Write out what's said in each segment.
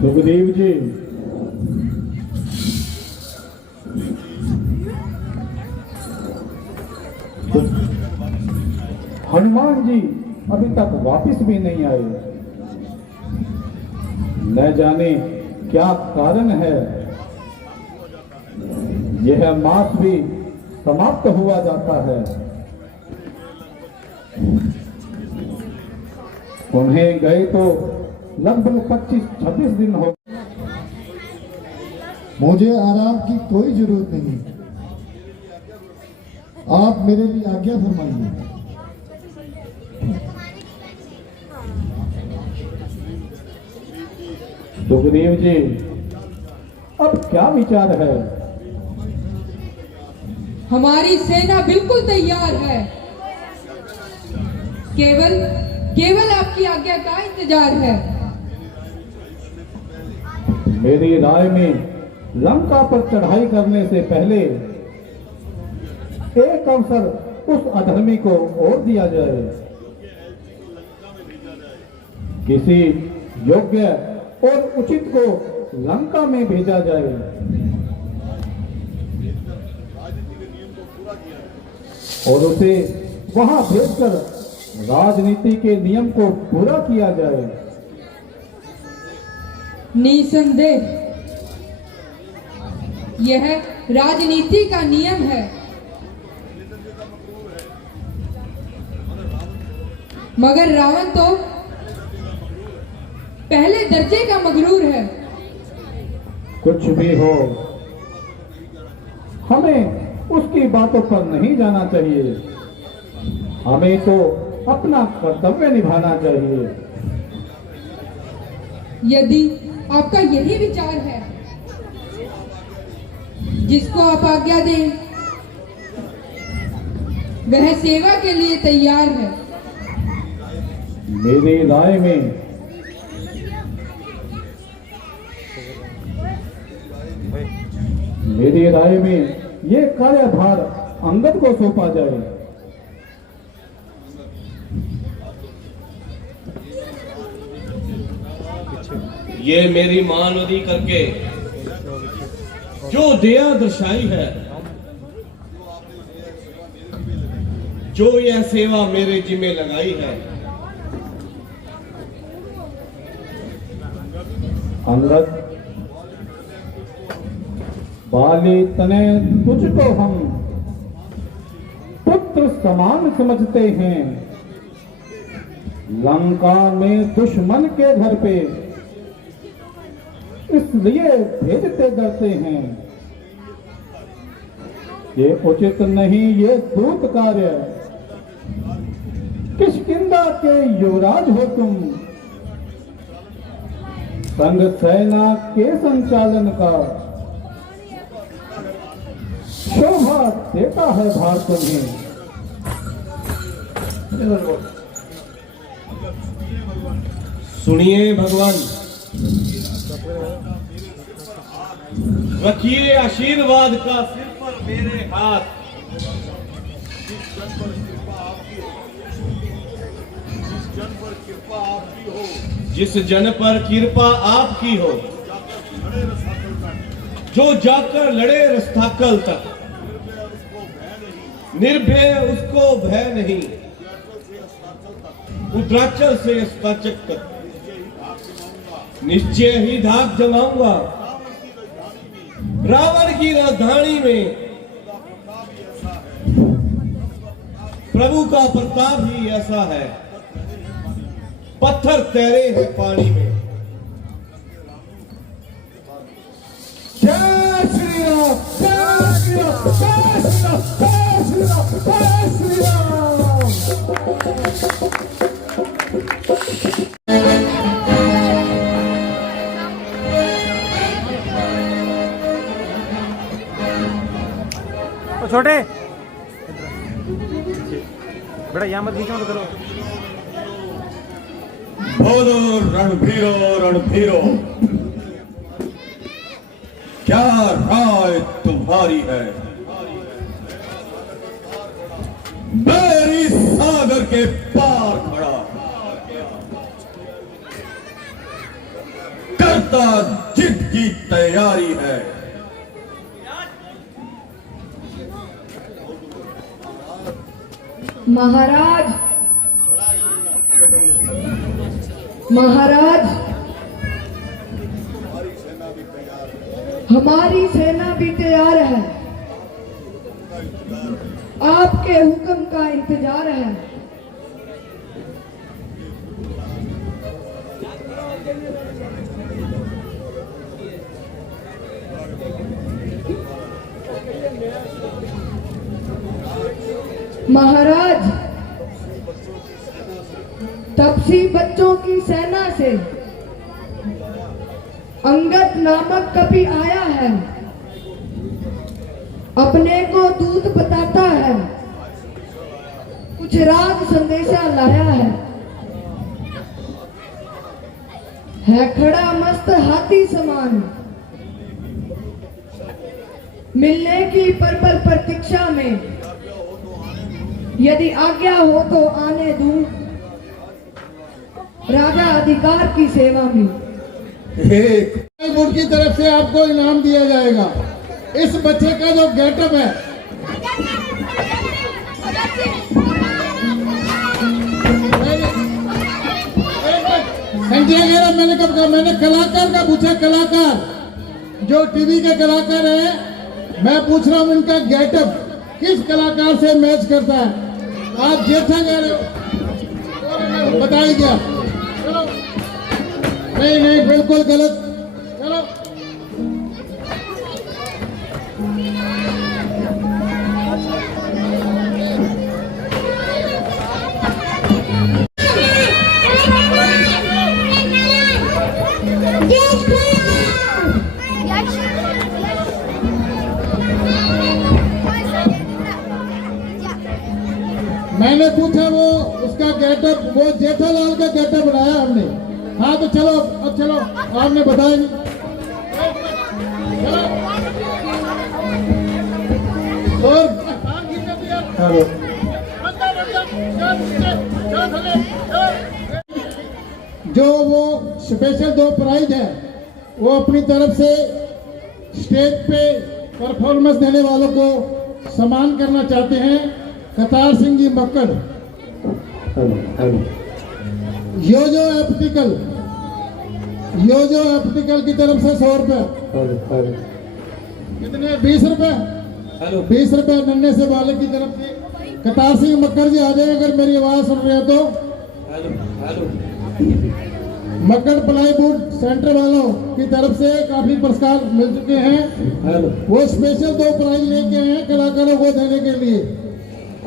सुखदेव जी, हनुमान जी अभी तक वापस भी नहीं आए। न जाने क्या कारण है। यह मास भी समाप्त हुआ जाता है। उन्हें गए तो लगभग 25-26 दिन हो। मुझे आराम की कोई जरूरत नहीं। आप मेरे लिए आज्ञा फरमाइए। सुखदेव जी, अब क्या विचार है? हमारी सेना बिल्कुल तैयार है। केवल आपकी आज्ञा का इंतजार है। मेरी राय में लंका पर चढ़ाई करने से पहले एक अवसर उस अधर्मी को और दिया जाए। किसी योग्य और उचित को लंका में भेजा जाए और उसे वहां भेजकर राजनीति के नियम को पूरा किया जाए। निसंदेह यह राजनीति का नियम है, मगर रावण तो पहले दर्जे का मगरूर है। कुछ भी हो, हमें उसकी बातों पर नहीं जाना चाहिए। हमें तो अपना कर्तव्य निभाना चाहिए। यदि आपका यही विचार है, जिसको आप आज्ञा दें वह सेवा के लिए तैयार है। मेरी राय में ये कार्यभार अंगद को सौंपा जाए। ये मेरी मानवदी करके जो दया दर्शाई है, जो यह सेवा मेरे जिम्मे लगाई है, अंगद, बाली तने तुझको हम पुत्र समान समझते हैं। लंका में दुश्मन के घर पे इसलिए भेजते डरते हैं। ये उचित नहीं, ये दूत कार्य। किष्किंधा के युवराज हो तुम, संग सेना के संचालन का शोभा देता है भार तुम्हें। सुनिए भगवान, रखिए आशीर्वाद का सिर पर मेरे हाथ। जिस जन पर कृपा आपकी हो, जो जाकर लड़े रस्ताकल तक, निर्भय उसको भय नहीं, उद्राचल से अस्ताचक तक निश्चय ही धाक जमाऊंगा। रावण की राजधानी में प्रभु का प्रताप ही ऐसा है, पत्थर तैरे हैं पानी में। जय श्री राम, जय श्री राम, जय श्री राम, जय श्री राम, जय श्री राम। छोटे बड़ा यहाँ मत खींचो, मत करो। बोलो रणभीरो रणभीरो, क्या राय तुम्हारी है? मेरी के पार खड़ा करता जिद की तैयारी है। महाराज, महाराज, हमारी सेना भी तैयार है। आपके हुक्म का इंतजार है। महाराज, तपसी बच्चों की सेना से अंगद नामक कवि आया है। अपने को दूत बताता है, कुछ राज संदेशा लाया है खड़ा मस्त हाथी समान। मिलने की प्रबल प्रतीक्षा में, यदि आज्ञा हो तो आने दूं राजा अधिकार की सेवा में। एक बोर्ड की तरफ से आपको इनाम दिया जाएगा। इस बच्चे का जो गेटअप है, मैंने कब कहा, मैंने कलाकार का पूछा। कलाकार जो टीवी के कलाकार हैं, मैं पूछ रहा हूँ इनका गेटअप किस कलाकार से मैच करता है। आप जेठा कह रहे हो, बताइए क्या? चलो, नहीं नहीं, बिल्कुल गलत। चलो, मैंने पूछा वो उसका गेटअप, वो जेठालाल का गेटअप बनाया हमने। हाँ तो चलो, अब चलो, आपने बताया नहीं। और जो वो स्पेशल 2 प्राइज है, वो अपनी तरफ से स्टेज पे परफॉर्मेंस देने वालों को सम्मान करना चाहते हैं। करतार सिंह जी मक्कड़, योजो ऑप्टिकल की तरफ से 100 रुपए। कितने? 20 रुपए। 20 रुपए नन्हे से बालक की तरफ से। करतार सिंह मक्कड़ जी आ जाए अगर मेरी आवाज सुन रहे हो तो। मक्कड़ प्लाईवुड सेंटर वालों की तरफ से काफी पुरस्कार मिल चुके हैं। वो स्पेशल 2 प्राइज लेके आए हैं कलाकारों को देने के लिए।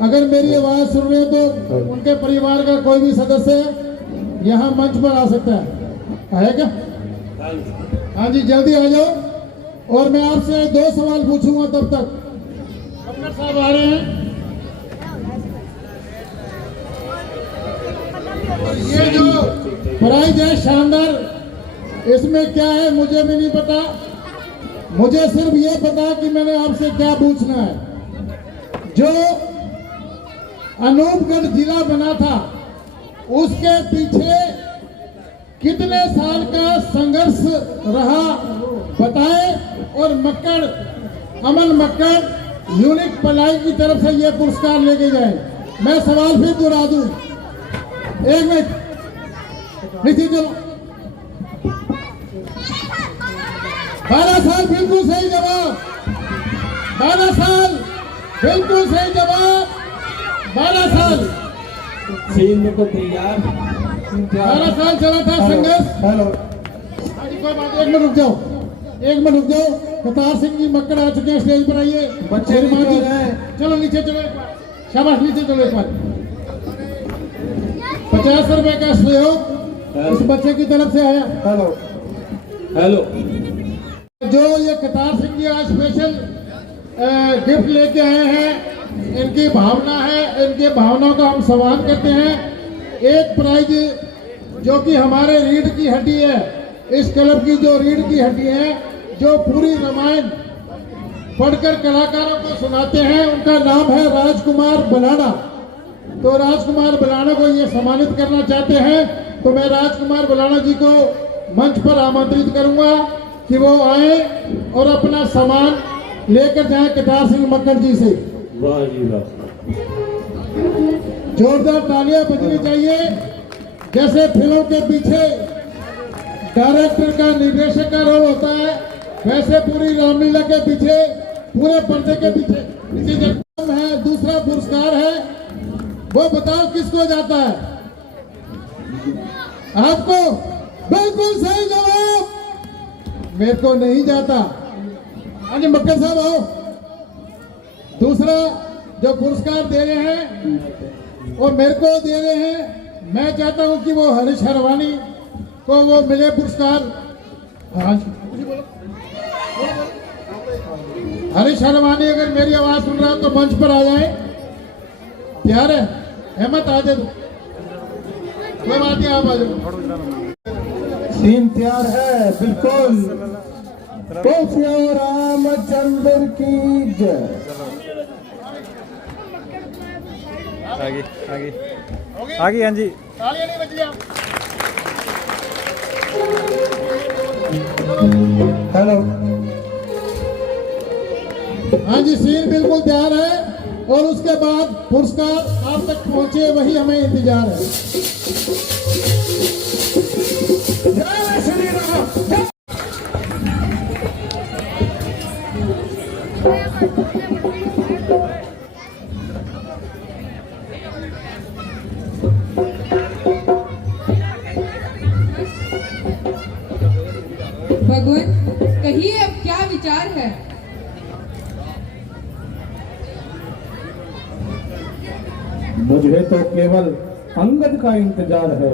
अगर मेरी आवाज सुन रहे हो तो उनके परिवार का कोई भी सदस्य यहाँ मंच पर आ सकता है। आएगा? हाँ जी, जल्दी आ जाओ। और मैं आपसे 2 सवाल पूछूंगा तब तक। मक्कड़ साहब आ रहे हैं। ये जो प्राइज है शानदार, इसमें क्या है मुझे भी नहीं पता। मुझे सिर्फ ये पता कि मैंने आपसे क्या पूछना है। जो अनूपगढ़ जिला बना था, उसके पीछे कितने साल का संघर्ष रहा बताएं। और मक्कड़, अमन मक्कड़ यूनिक पलाई की तरफ से ये पुरस्कार लेके जाए। मैं सवाल फिर दोहरा दूं, 1 मिनट नीचे चलो। 12 साल बिल्कुल सही जवाब। 12 साल बिल्कुल सही जवाब। 12 साल सीन को तैयार 12 साल चला था संघर्ष। हेलो, कोई बात, 1 मिनट रुक जाओ, 1 मिनट रुक जाओ। करतार सिंह जी मक्कड़ आ चुके हैं स्टेज पर। आइए बच्चे नीचे जी, आ जाएं। चलो नीचे चलो एक बार। शाबाश, नीचे चलो एक बार। 50 रुपए का सहयोग इस बच्चे की तरफ से आया। हेलो, जो ये करतार सिंह जी आज स्पेशल गिफ्ट लेके आए हैं, इनकी भावना है, इनकी भावनाओं का हम सम्मान करते हैं। एक प्राइज जो कि हमारे रीढ़ की हड्डी है, इस क्लब की जो रीढ़ की हड्डी है, जो पूरी रामायण पढ़कर कलाकारों को सुनाते हैं, उनका नाम है राजकुमार बनाना। तो राजकुमार बुलाना को ये सम्मानित करना चाहते हैं, तो मैं राजकुमार बुलाना जी को मंच पर आमंत्रित करूंगा कि वो आए और अपना सामान लेकर जाएं केदार सिंह मक्कड़ जी से। वाह जी वाह। जोरदार तालियां बजनी चाहिए। जैसे फिल्म के पीछे डायरेक्टर का, निर्देशक का रोल होता है, वैसे पूरी रामलीला के पीछे, पूरे पर्दे के पीछे जो है दूसरा पुरस्कार है, वो बताओ किसको जाता है? आपको? बिल्कुल सही जवाब। मेरे को नहीं जाता। हाँ जी मक्कड़ साहब आओ। दूसरा जो पुरस्कार दे रहे हैं वो मेरे को दे रहे हैं। मैं चाहता हूं कि वो हरीश हरवानी को वो मिले पुरस्कार। हाँ जी हरीश हरवानी अगर मेरी आवाज सुन रहा हो तो मंच पर आ जाए। तैयार है? अहमद आ जाए। कोई बात नहीं, आप आ जाओ। सीन तैयार है बिल्कुल। तो श्री रामचंद्र की जय। आगे आगे आगे। हाँ जी तालियां नहीं बज गया। हेलो। हाँ जी सीन बिल्कुल तैयार है और उसके बाद पुरस्कार आप तक पहुंचे वही हमें इंतजार है। जय श्री राम। भगवान कहिए अब क्या विचार है? मुझे तो केवल अंगद का इंतजार है।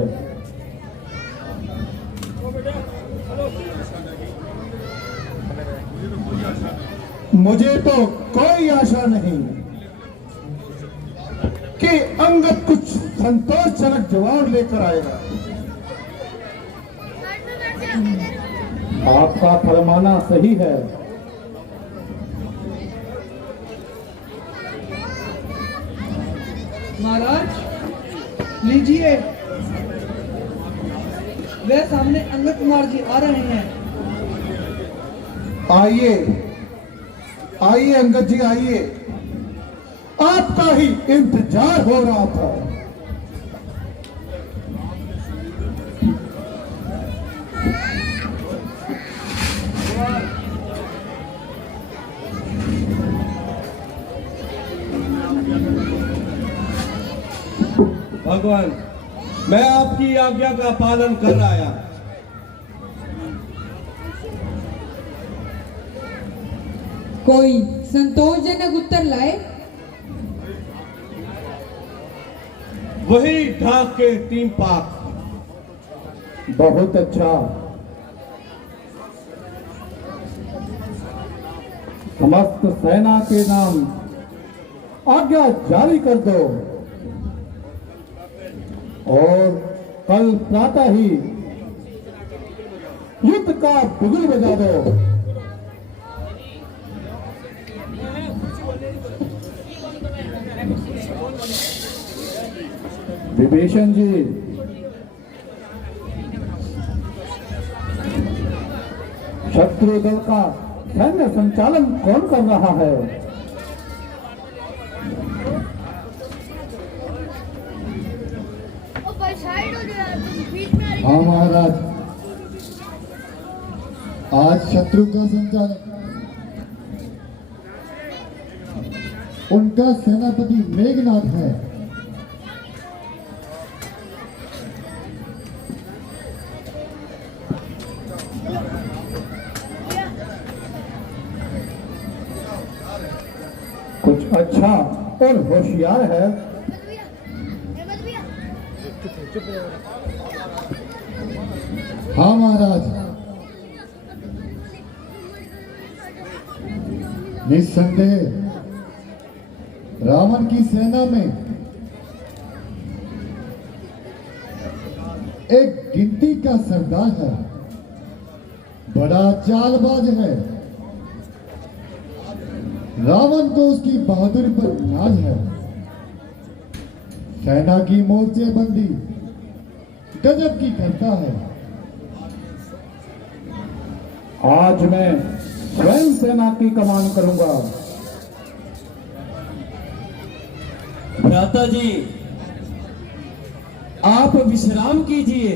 मुझे तो कोई आशा नहीं कि अंगद कुछ संतोषजनक जवाब लेकर आएगा। आपका फरमाना सही है। महाराज लीजिए, वे सामने अंगद कुमार जी आ रहे हैं। आइए आइए अंगद जी आइए, आपका ही इंतजार हो रहा था। भगवान, मैं आपकी आज्ञा का पालन कर आया। कोई संतोषजनक उत्तर लाए। वही ढाक के 3 पाक। बहुत अच्छा। समस्त सेना के नाम आज्ञा जारी कर दो और कल प्रातः ही युद्ध का बिगुल बजा दो। विभीषण जी, शत्रु दल का सैन्य संचालन कौन कर रहा है? हाँ महाराज, आज शत्रु का संचालन उनका सेनापति मेघनाथ है। कुछ अच्छा और होशियार है। हाँ महाराज, निस्संदेह रावण की सेना में एक गिनती का सरदार है, बड़ा चालबाज है। रावण को उसकी बहादुरी पर नाज है। सेना की मोर्चेबंदी गजब की करता है। आज मैं स्वयं सेना की कमान करूंगा। भ्राता जी, आप विश्राम कीजिए।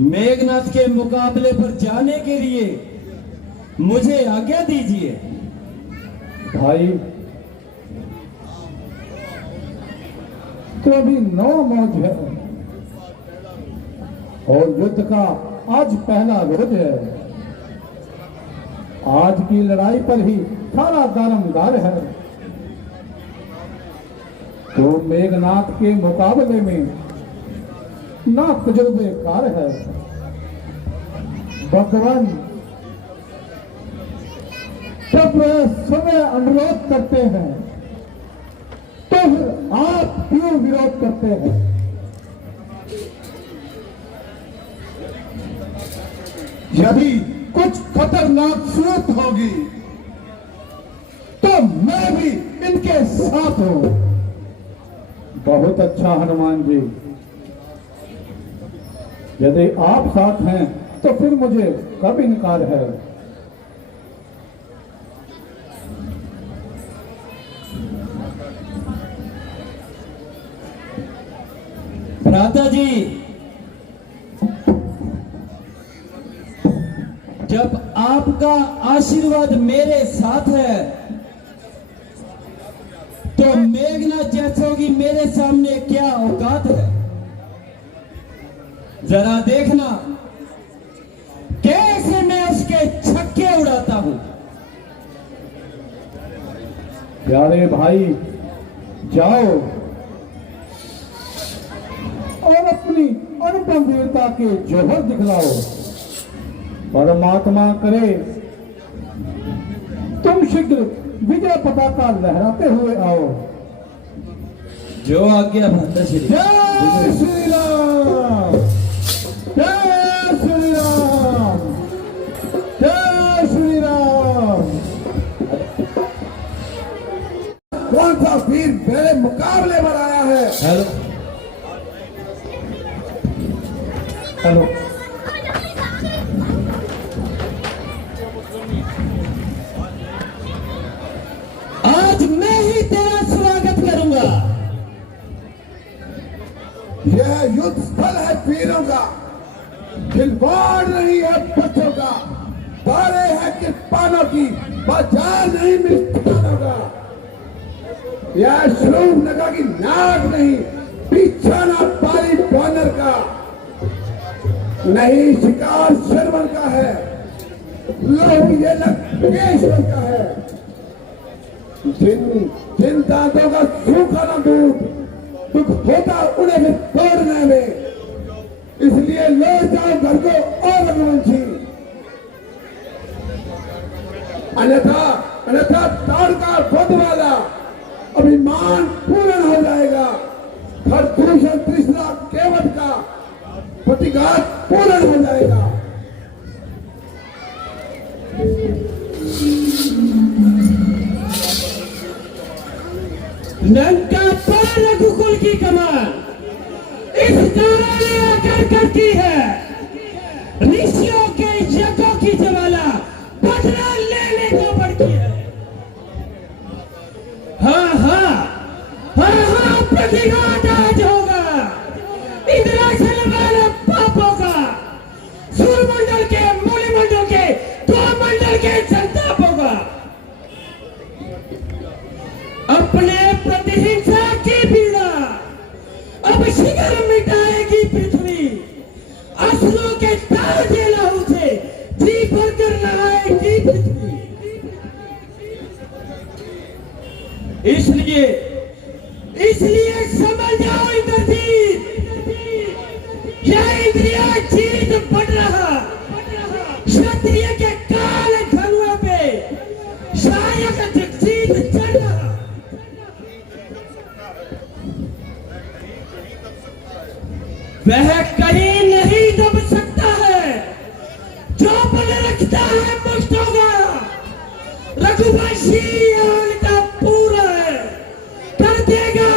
मेघनाथ के मुकाबले पर जाने के लिए मुझे आज्ञा दीजिए। भाई, तो अभी 9 मौज है और युद्ध का आज पहला रोज है। आज की लड़ाई पर ही सारा दारमदार है। तो मेघनाथ के मुकाबले में ना तजुर्बेकार है। भगवान जब समय अनुरोध करते हैं तो फिर आप क्यों विरोध करते हैं? यदि कुछ खतरनाक सूरत होगी तो मैं भी इनके साथ हूं। बहुत अच्छा हनुमान जी, यदि आप साथ हैं तो फिर मुझे कब इनकार है? भ्राता जी, जब आपका आशीर्वाद मेरे साथ है तो मेघनाथ जैसों की मेरे सामने क्या औकात है। जरा देखना कैसे मैं उसके छक्के उड़ाता हूं। प्यारे भाई, जाओ और अपनी अनुपम वीरता के जौहर दिखलाओ। परमात्मा करे तुम शीघ्र विजय पताका लहराते हुए आओ। जो आज्ञा भ्राता श्री। जय श्री राम, जय श्री राम, जय श्री राम। कौन सा वीर मेरे मुकाबले में आया है? हेलो हेलो, आज मैं ही तेरा स्वागत करूंगा। यह युद्ध स्थल है वीरों का, खिलवाड़ नहीं है बच्चों का। बारे है किरपानों की, बाजार नहीं मिष्ठानों का। यह श्रूपनखा की नाक नहीं, पीछा ना पाली बानर का। नहीं शिकार शर्मन का है, लहू ये लंकेश्वर का है। जिन दांतों का सूखा ना दूध, दुख होता उन्हें भी तोड़ने में। इसलिए लौट जाओ घर को और रघुवंशी, अन्यथा ताड़ का वध वाला अभिमान पूर्ण हो जाएगा। खरदूषण तृष्णा केवट का प्रतिघात पूर्ण हो जाएगा। लंका पर रघुकुल की कमान इस तारा ने आकर करती है। ऋषियों के यज्ञों की ज्वाला बदला लेने को बढ़ती है। हाँ, प्रतिघात आज होगा इंद्रासन वाले पापों का, सूर्यमंडल के, मूलिमंडल के, द्वामंडल के संतापों का। अपने प्रतिहिंसा की पीड़ा अब शीघ्र मिटाएगी पृथ्वी। असुरों के ताजे लहू से जी भरकर नहाएगी पृथ्वी। इसलिए समझ जाओ इंद्रजीत, यह इंद्रिया जीत बढ़ रहा क्षत्रिय के काल धनुआ पे शायक जगजीत चढ़ रहा। वह कहीं नहीं दब सकता है जो बल रखता है मुक्त होगा। रघुवंशी आन का पूरा है, कर देगा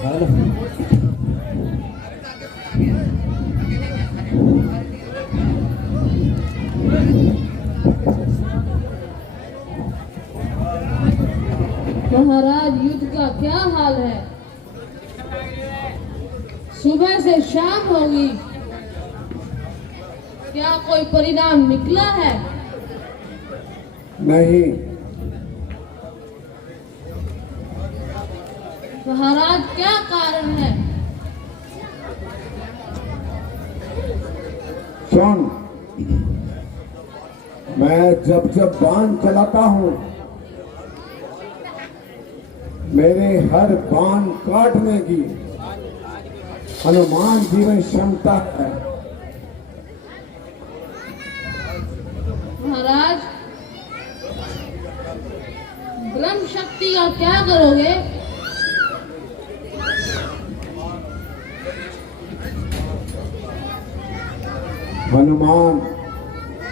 महाराज, युद्ध का क्या हाल है? सुबह से शाम होगी, क्या कोई परिणाम निकला है? नहीं। महाराज, क्या कारण है? सुन, मैं जब जब बाण चलाता हूं, मेरे हर बाण काटने की हनुमान जी में क्षमता है। महाराज, ब्रह्म शक्ति का क्या करोगे?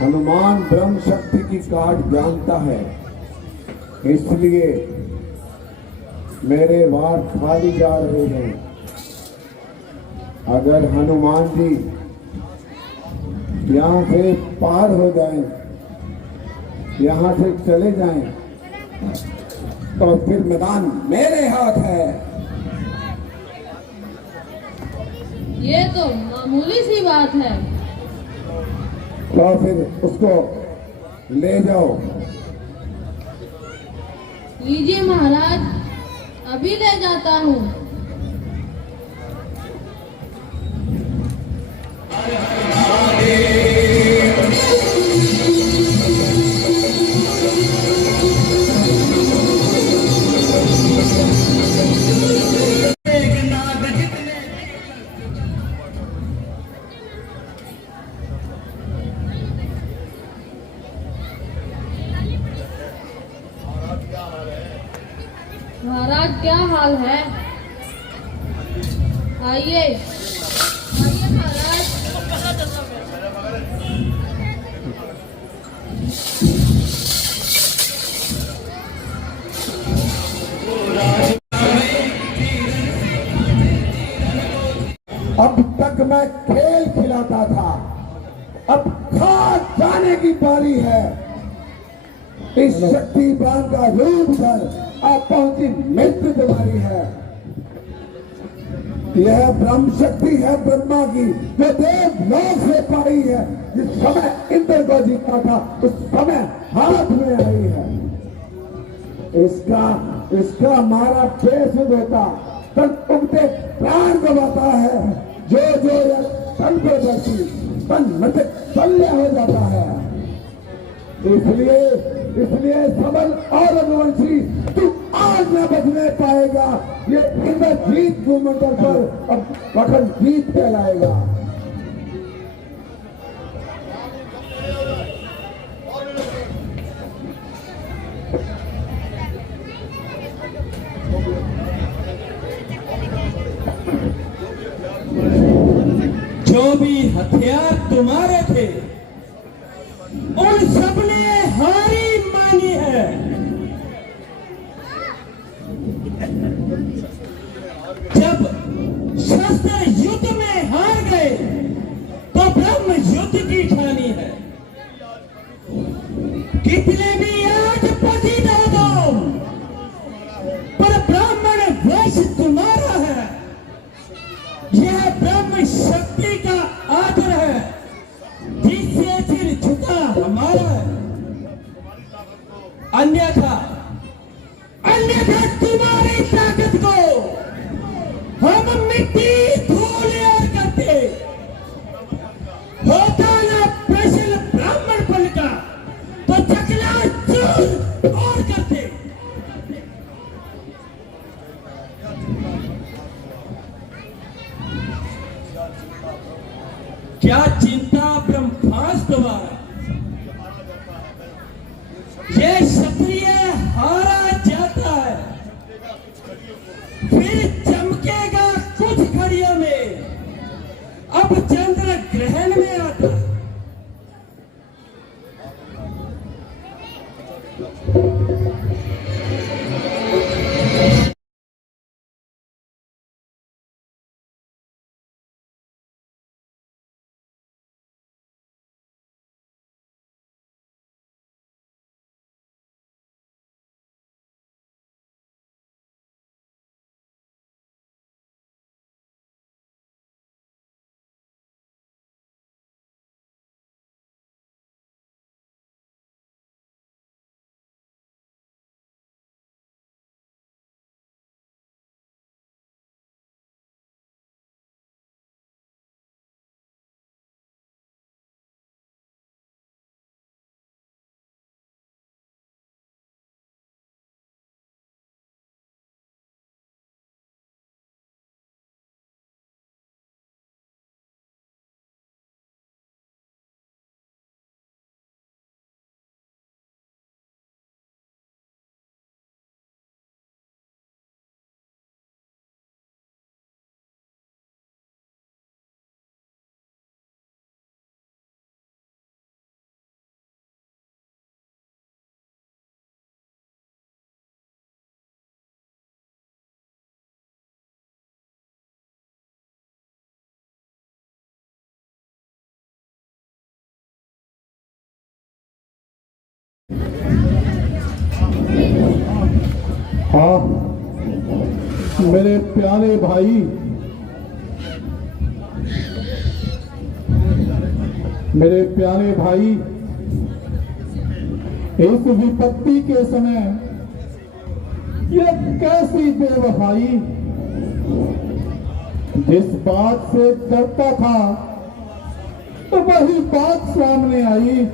हनुमान ब्रह्म शक्ति की काट जानता है, इसलिए मेरे वार खाली जा रहे हैं। अगर हनुमान जी यहाँ से पार हो जाएं, यहाँ से चले जाएं, तो फिर मैदान मेरे हाथ है। ये तो मामूली सी बात है। तो फिर उसको ले जाओ। लीजिए महाराज, अभी ले जाता हूँ। महाराज, क्या हाल है? आइए आइए महाराज। अब तक मैं खेल खिलाता था, अब खा जाने की बारी है। इस शक्तिवान का रूप धर अब पहुंची मृत्यु तुम्हारी है। यह ब्रह्म शक्ति है ब्रह्मा की, जो देव लोक से पाई है। जिस समय इंद्र को जीता था, उस समय हाथ में आई है। इसका मारा बेसुध होता, तन उगते प्राण गवाता है। जो यह तन पे बची, तन मृतक शल्य हो जाता है। इसलिए सबल और रघुवंशी, तू आज न बचने पाएगा। ये इंद्रजीत भूमंडल पर अब पखन जीत कहलाएगा। जो भी हथियार तुम्हारे थे, उन सबने हारी मानी है। जब शस्त्र युद्ध में हार गए, तो ब्रह्म युद्ध की ठानी है। कितने भी आज पति दे दो, पर ब्राह्मण वेश तुम्हारा है। यह ब्रह्म शक्ति का आदर है, जिससे सिर झुका हमारा है। अन्यथा तुम्हारी ताकत को हम मिट्टी धूल करते। होता ना प्रश्न ब्राह्मण बल का, तो चकनाचूर और करते। क्या चिंता ब्रह्मास्त्र तुम्हारा? ये क्षत्रिय हारा जाता है, फिर चमकेगा कुछ घड़ियों में। अब चंद्र ग्रहण में आता है। हाँ मेरे प्यारे भाई, मेरे प्यारे भाई, इस विपत्ति के समय ये कैसी बेवफाई, जिस बात से डरता था तो वही बात सामने आई।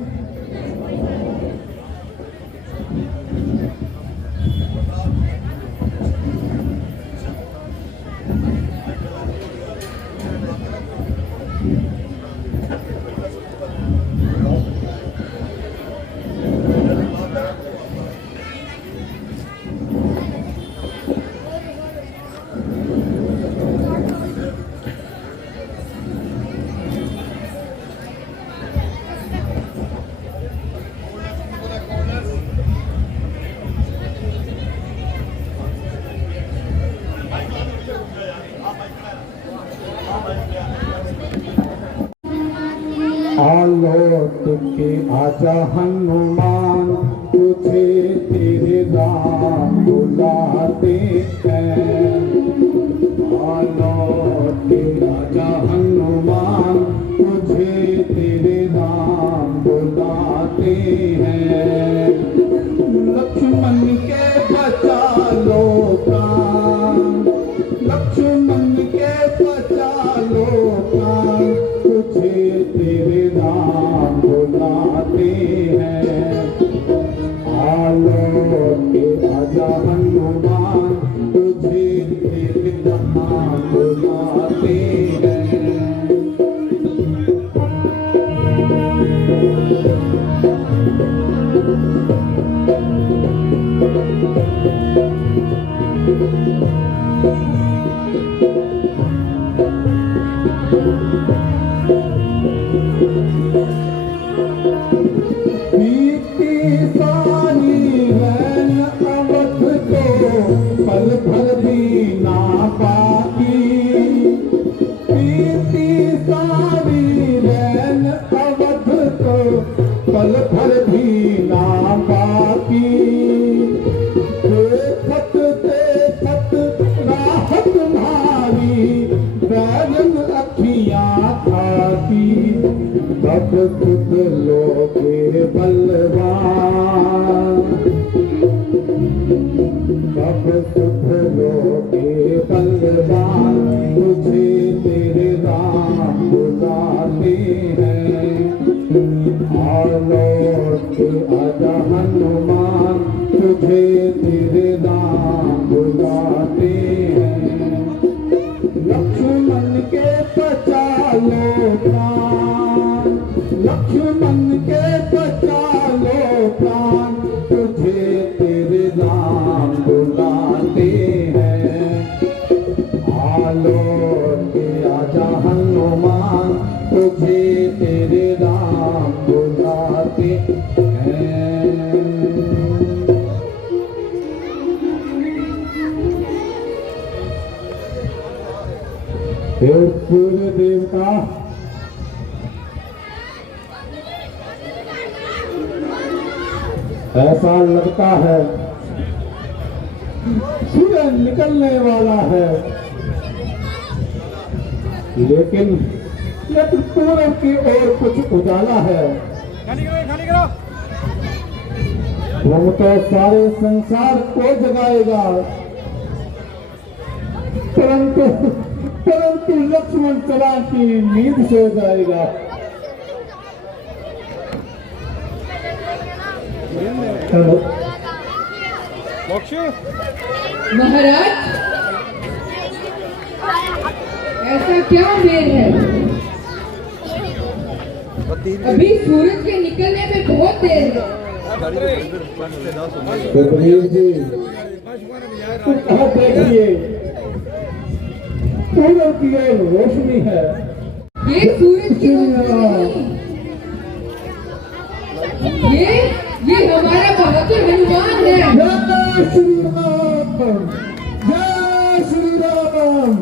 लौट के आजा हनुमान, तुझे तेरे राम बुलाते हैं। लौट के आजा हनुमान, तुझे तेरे राम बुलाते हैं। लक्ष्मण के बचा लो प्राण, लक्ष्मण के बचा लो प्राण, तुझे तेरे नाम बुलाते हैं। आलो के आजा हनुमान, तुझे तेरे नाम बुलाते हैं। बीती सारी रैन अवध को पल भर भी ना पाई। बीती सारी रैन अवध को पल भर भी ना बाकी। देखत देखत राहत भारी, बैरन अखियां खाती। तब खुद लोगे बलवान, तब खुद लोगे बलवान, तुझे तेरे राम बुलाते हैं। लौट के आजा हनुमान, तुझे तेरे राम बुलाते हैं। लक्ष्मण के बचा लो प्राण, लक्ष्मण के बचा लो प्राण, तुझे तेरे नाम बुलाते हैं। आलो के आजा हनुमान, तुझे तेरे नाम बुलाते हैं। हे सूर्य देवता, ऐसा लगता है सूरज निकलने वाला है, लेकिन पूरब की ओर कुछ उजाला है। वो तो सारे संसार को जगाएगा, परंतु लक्ष्मण चला की नींद सो जाएगा। महाराज, ऐसा क्या मेल है? अभी सूरज के निकलने में बहुत देर है। सुखदेव जी, देखिए सूरज की ओर रोशनी है। ये सूरज की रोशनी, ये हमारा बहादुर हनुमान है। जय श्री राम, जय श्री राम,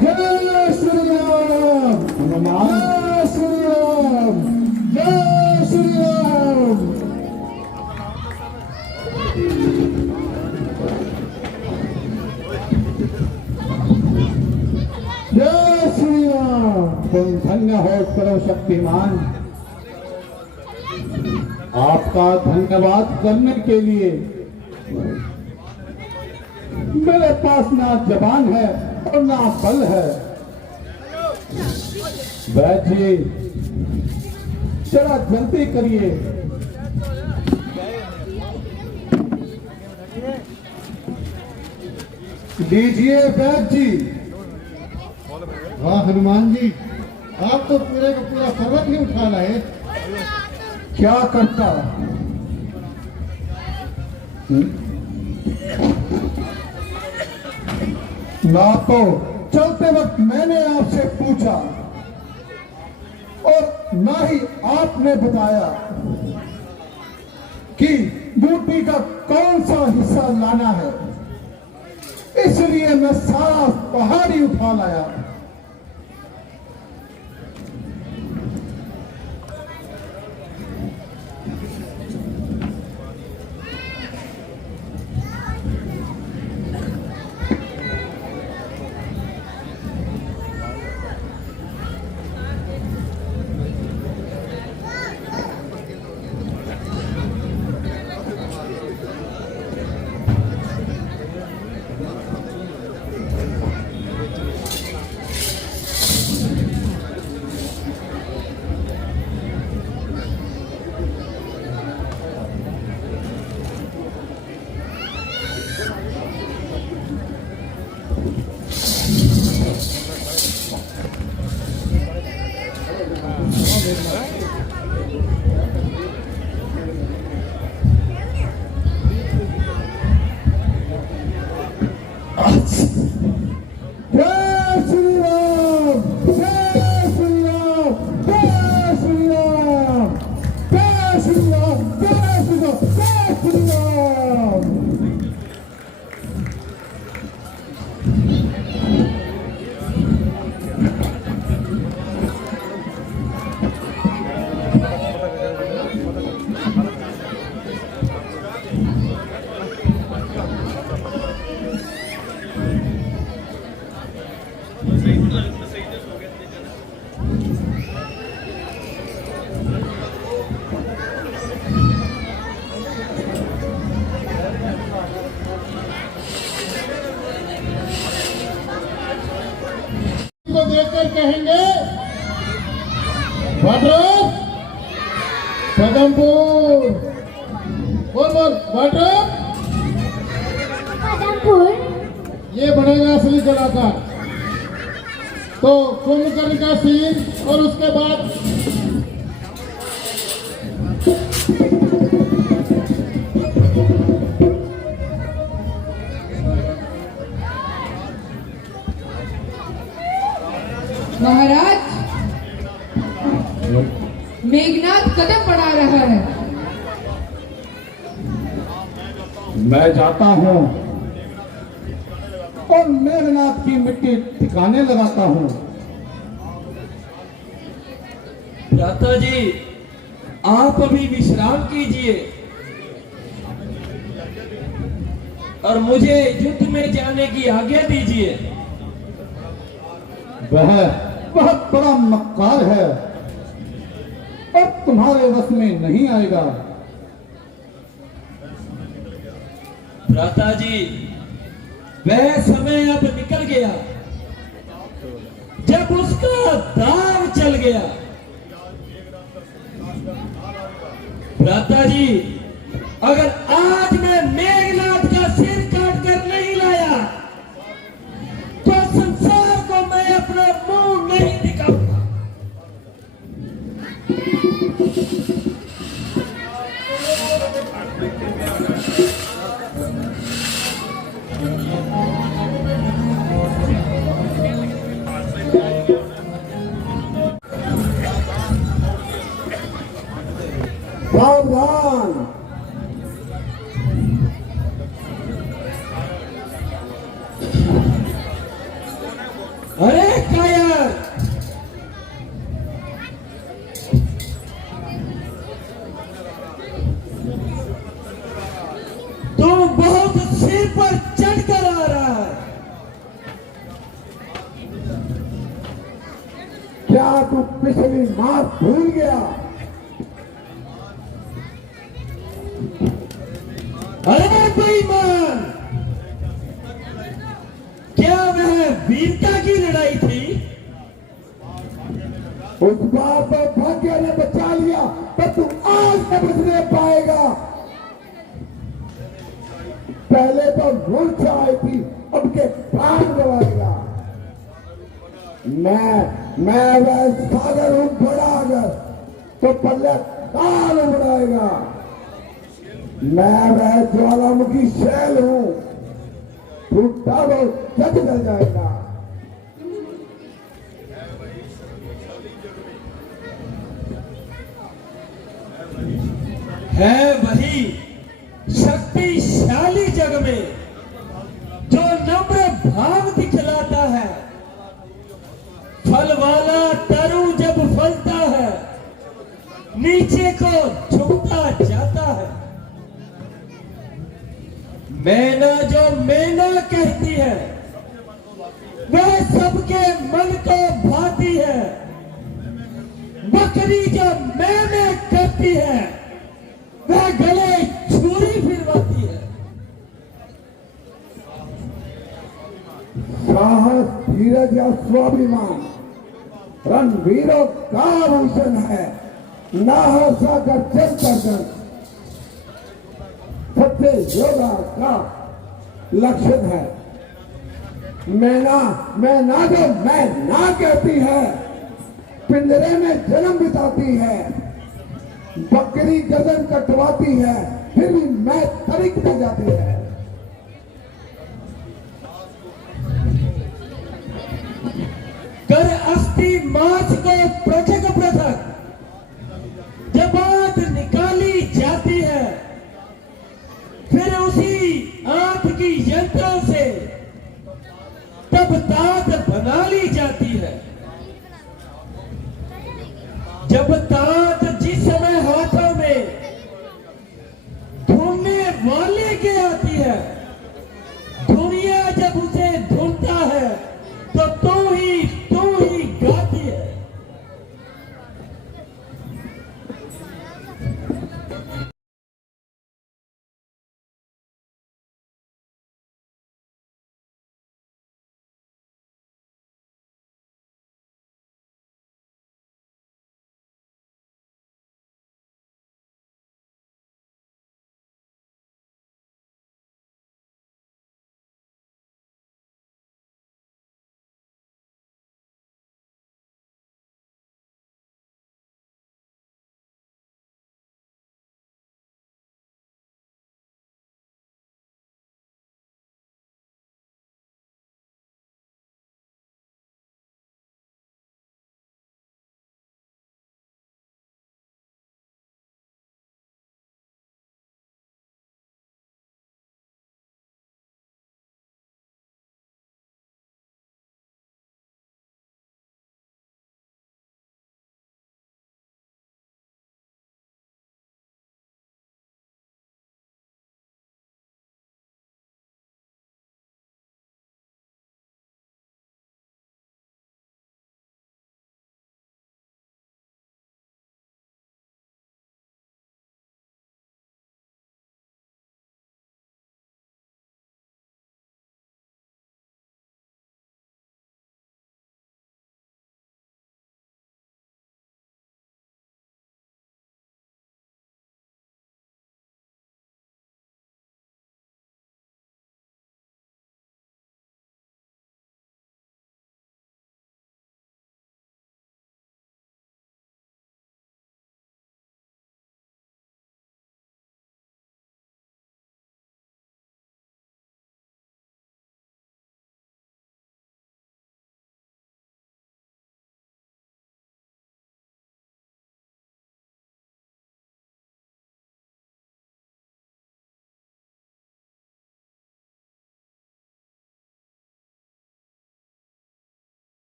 जय श्री राम। हनुमान, जय श्री राम, जय श्री राम। तुम धन्य हो सर्वशक्तिमान। आपका धन्यवाद करने के लिए मेरे पास ना जबान है और ना बल है। वैद्य जी जरा जल्दी करिए। लीजिए वैद्य जी। वाह हनुमान जी, आप तो पूरे का पूरा पर्वत ही उठा लाए। क्या करता? ना तो चलते वक्त मैंने आपसे पूछा और ना ही आपने बताया कि बूटी का कौन सा हिस्सा लाना है, इसलिए मैं सारा पहाड़ ही उठा लाया। को देखकर कहेंगे वाड्रोप पदमपुर। बोल बोल वाड्रोप पदमपुर। ये बनेगा असली कलाकार। तो कुंभकर्ण का सीन और उसके बाद महाराज, मेघनाथ कदम बढ़ा रहा है। मैं जाता हूं और मेघनाथ की मिट्टी ठिकाने लगाता हूं। भ्राता जी, आप अभी विश्राम कीजिए और मुझे युद्ध में जाने की आज्ञा दीजिए। वह बहुत बड़ा मक्कार है और तुम्हारे वश में नहीं आएगा। भ्राता जी, वह समय अब निकल गया जब उसका दाव चल गया। भ्राता जी, अगर आज मैं मेघनाथ का सिर काट कर नहीं लाया तो संसार को मैं अपना मुंह नहीं दिखाऊंगा। सावधान। अरे कायर, तुम बहुत सिर पर चढ़कर आ रहा है। क्या भी माफ भूल गया। अरे बेईमान, क्या वह वीरता की लड़ाई थी? उस बार तो भाग्य ने बचा लिया, पर तू आज न बचने पाएगा। पहले तो मूर्छा आई थी, अब के प्राण गवाएगा। मैं वह सागर हूं बड़ा, अगर तो पल्ले ताल उड़ाएगा। मैं वह ज्वालामुखी शैल हूं, टूटा वो जग जल जाएगा। है वही शक्तिशाली जग में जो नम्र भाव दिखलाता है। फल वाला तरु जब फलता है, नीचे को झुकता जाता है। मैना जो मैना कहती है, वह सबके मन को भाती है। बकरी जो मैं करती है, वह गले छुरी फिरवाती है। साहस, धीरज या स्वाभिमान रणवीरों का भूषण है। नाहसा कर चल कर सत्य योगा का लक्षण है। मैना जो मैं ना कहती है, पिंजरे में जन्म बिताती है। बकरी गर्दन कटवाती है, फिर भी मैं तरीक पे जाती है। कर अस्थि मांस को पृथक पृथक जब आंत निकाली जाती है, फिर उसी आंत की यंत्रों से तब दांत बना ली जाती है। जब दांत जिस समय हाथों में ढूंढने वाले के आती है, दुनिया जब उसे ढूंढता है तो तू ही गाती है।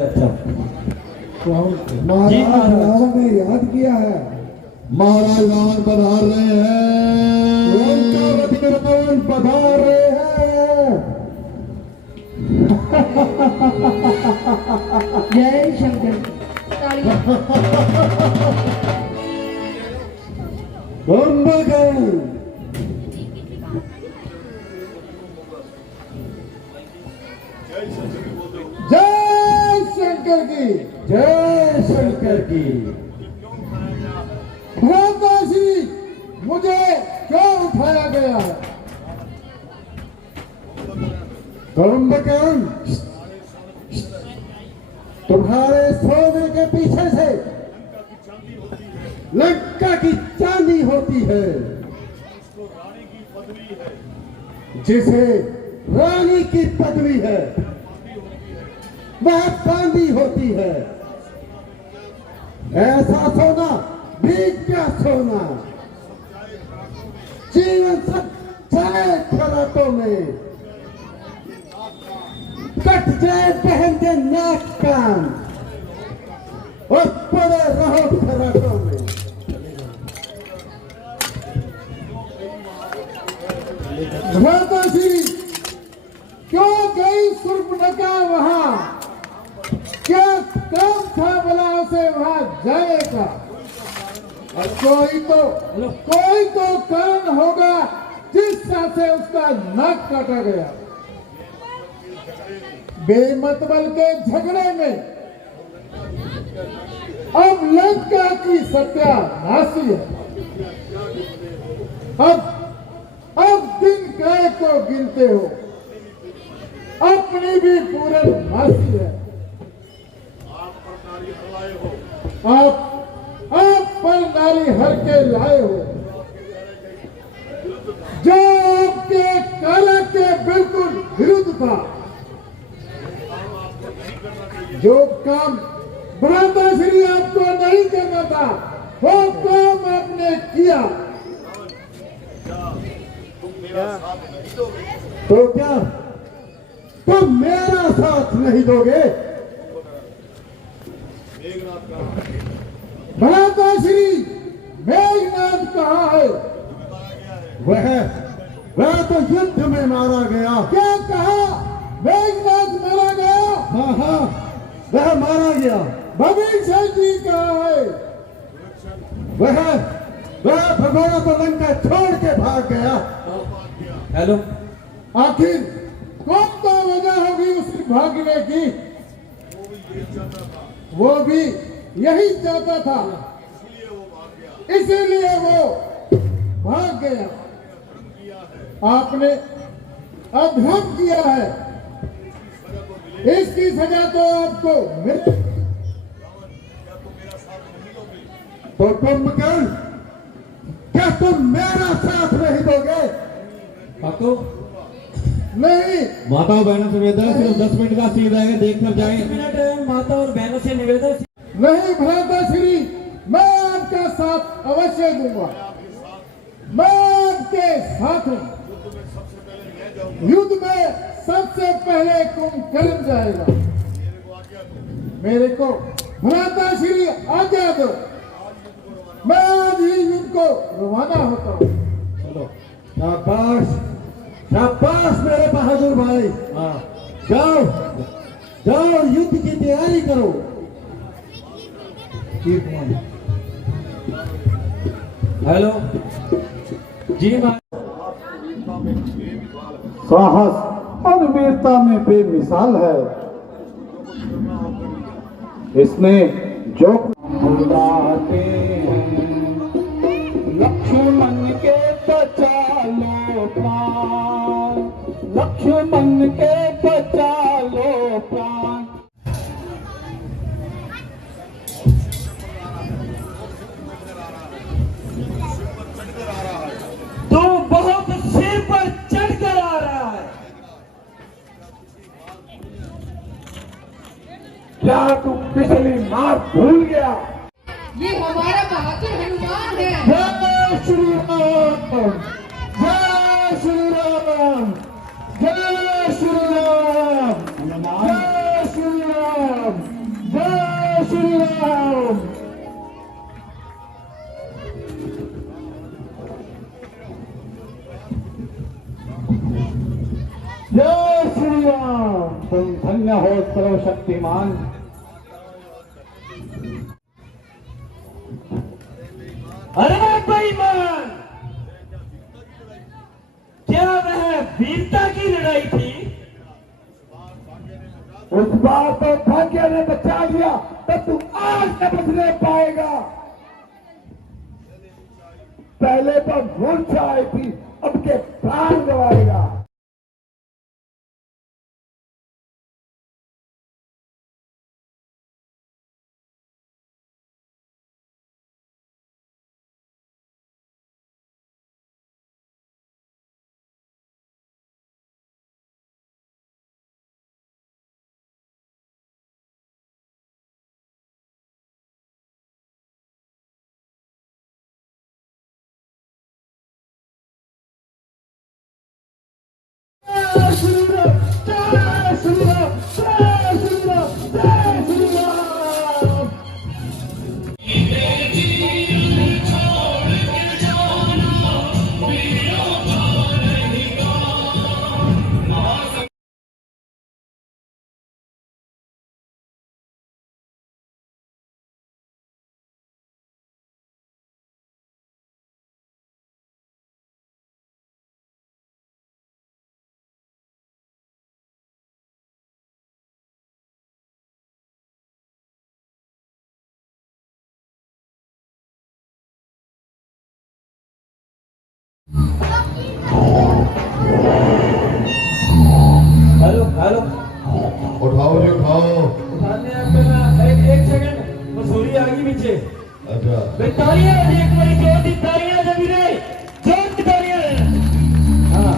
महाराज रावण ने याद किया है। महाराज रावण पधार रहे हैं, रावण पधार रहे हैं। जय शंकर। तालियां। कुंभकर्ण जय शंकर की, जय शंकर की। भ्राताश्री, मुझे क्यों उठाया गया है? कुंभकर्ण, तुम्हारे सोने के पीछे से लंका की चांदी होती है, जिसे रानी की पदवी है, वह बांधी होती है। ऐसा सोना भी क्या सोना, जीवन सब जाए खराटों में, कट जाए पहन के नाक कान और पड़े रहो खराटों में। भ्राताश्री, क्यों गई सुर्पनखा वहां? क्या काम था भला उसे वहां जाने का? और कोई तो कारण होगा जिस से उसका नाक काटा गया। बेमतबल के झगड़े में अब लंका की सत्यानाशी है। अब दिन काय को गिनते हो, अपनी भी पूरन नाशी है। आप पर नारी हर के लाए हो, जो आपके काला के बिल्कुल विरुद्ध था। जो काम भ्राताश्री आपको नहीं करना था, वो काम आपने किया। तो क्या तुम मेरा साथ नहीं दोगे? भ्राताश्री, मेघनाथ कहाँ है? वह तो युद्ध में मारा गया। क्या कहा? मेघनाथ मारा गया? हाँ हाँ, वह मारा गया। भविष्य जी कहाँ है? वह भगोड़ा को लंका छोड़ के भाग गया। हेलो, आखिर कौन तो वजह होगी उसकी भागने की? वो भी यही चाहता था, इसीलिए वो भाग गया। आपने अधर्म किया है, इसकी सजा तो आपको मिल। तो कुंभकर्ण, क्या तुम मेरा साथ नहीं दोगे? पाको नहीं। माताओं बहनों से निवेदन, सिर्फ 10 मिनट का सीन रहेगा, देखकर जाएं। मिनट माता और बहनों से निवेदन। नहीं भ्राताश्री, मैं आपका साथ अवश्य दूंगा। मैं आपके साथ हूं। युद्ध में सबसे पहले कुंभकर्ण जाएगा। मेरे को भ्राताश्री आज्ञा दो, मैं आज ही युद्ध को रवाना होता हूँ। शाबाश, शाबाश मेरे बहादुर भाई। जाओ जाओ, युद्ध की तैयारी करो। हेलो जी, साहस और वीरता में बेमिसाल है। इसने जो बुलाते लक्ष्मण के बचा लो प्राण, लक्ष्मण के बचा लो प्राण। तो बहुत सिर पर चढ़कर आ रहा है। क्या तू पिछली मार भूल गया? ये हमारा बहादुर हनुमान है। जय श्री राम, जय श्री राम, जय श्री राम, जय श्री राम। में हो सर्वशक्तिमान। अरे बेईमान, क्या वह वीरता की लड़ाई थी? उस बार तो भाग्य ने बचा लिया, तो तू आज न बच नहीं पाएगा। पहले तो मूर्छा आई थी, अब के प्राण गवाएगा। हेलो हेलो, उठाओ जी उठाओ। उठाने आपका ना एक सेकंड, मसूरी आ गई पीछे। अच्छा तालियां एक बारी जोर दी तालियां जमी रे, जोर दी तालियां। हाँ,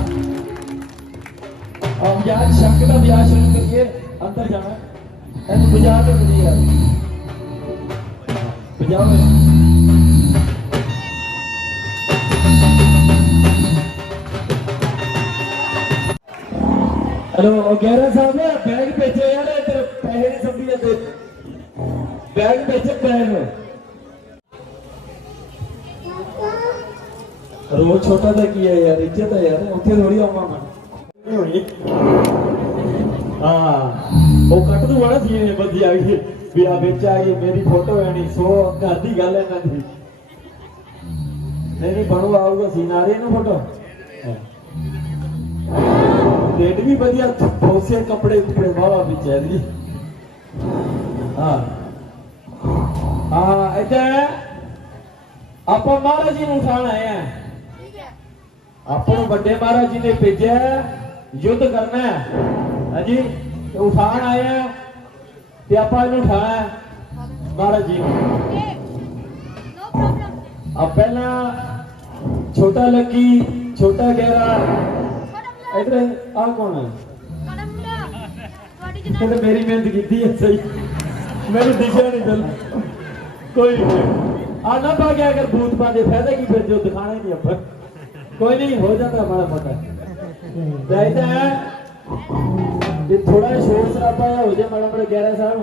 अब यार शक का ब्याह शुरू करिए, अंदर जाना है, बजा दो मुझे यार, बजाओ। हेलो गहरा साहब, बैग बेचे यार, तेरे पैसे नहीं समझी जाते, बैग बेचे बैग। रोज छोटा था की है यार, इज्जत है यार, उत्थे थोड़ी आऊंगा मैं। हाँ वो कट दूंगा ना सी बंदी आ गई भी आ बेच आ गई, मेरी फोटो है नहीं, सो घर की गल है ना दी नहीं बनू आऊगा सीन आ रही है ना फोटो। रेट भी बढ़िया, बहुत से कपड़े कपड़े वाला भी चाहिए। हाँ हाँ, इधर आप महाराज जी उठान आए हैं, अपन बड़े महाराज जी ने भेजा युद्ध करना है। हाँ जी, तो उठान आए हैं, ते आप उठाना है महाराज जी। अब पहला छोटा लकी, छोटा गहरा, इधर आ कौन है? तो मेरी मेहनत की है सही, मेरी दिशा नहीं चल कोई आ ना पा गया, अगर भूत पा दे फायदा की, फिर जो दिखाना ही नहीं अपन, कोई नहीं हो जाता हमारा पता। कहता है ये थोड़ा शोर शराबा हो जाए माड़ा बड़ा गहरा साहब,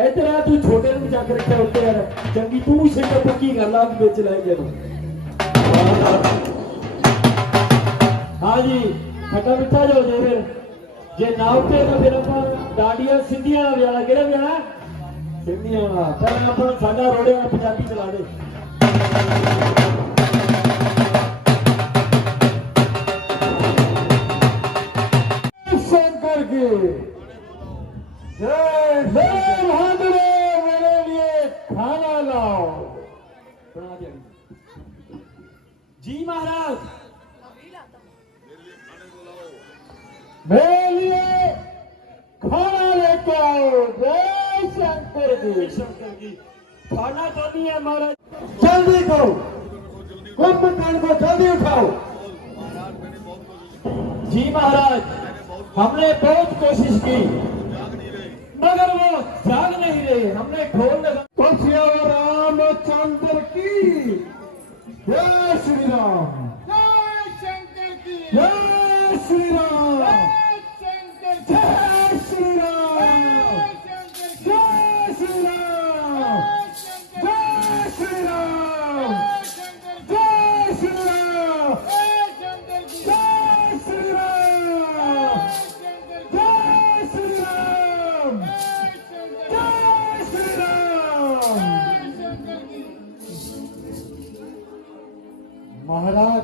इधर आ तू छोटे ਨੂੰ ਚੱਕ ਰੱਖਿਆ ਉੱਤੇ यार, ਚੰਗੀ ਤੂੰ ਸਿੱਧਾ ਪੱਕੀ ਕਰ ਲਾ ਵਿੱਚ ਲੈ ਗਿਆ ਨੂੰ। हाँ जी, खट्टा मिठा जो दे फिर जे ना उठे तो फिर अपन डांडिया सिंधियां वाला केड़ा वाला सिंधियां वाला, पर अपन साडा रोड़े वाला पंजाबी चला दे। शंकर की जय, मेरे लिए खाना लाओ। जी महाराज, मेरे लिए खाना लेके आओ। जय शंकर की। खाना तो नहीं है महाराज, जल्दी करो, कुंभकर्ण को जल्दी उठाओ। जी महाराज, हमने बहुत कोशिश की मगर वो जाग नहीं रहे, हमने ढोल लगा। रामचंद्र की जय श्री राम, जय शंकर की जय श्री राम, जय श्री राम, जय श्री राम, जय श्री राम, जय श्री राम, जय श्री राम, जय श्री राम, महाराज,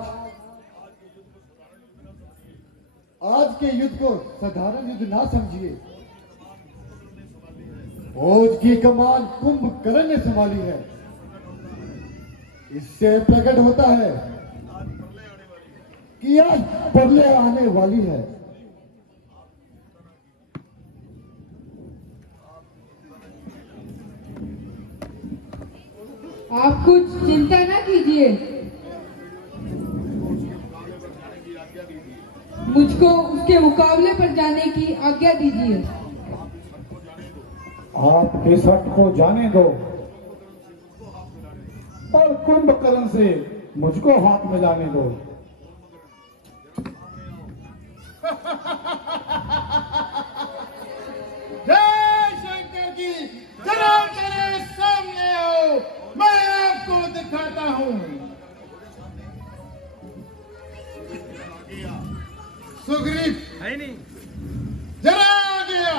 आज के युद्ध को साधारण युद्ध ना समझिए। फौज की कमान कुंभकर्ण ने संभाली है। इससे प्रकट होता है कि आज प्रलय आने वाली है। आप कुछ चिंता ना कीजिए, मुझको उसके मुकाबले पर जाने की आज्ञा दीजिए। आप इस हट को जाने दो और कुंभकर्ण से मुझको हाथ मिलाने दो। जय शंकर की, जरा मेरे सामने आओ, मैं आपको दिखाता हूँ। सुग्रीव है नहीं जरा आ गया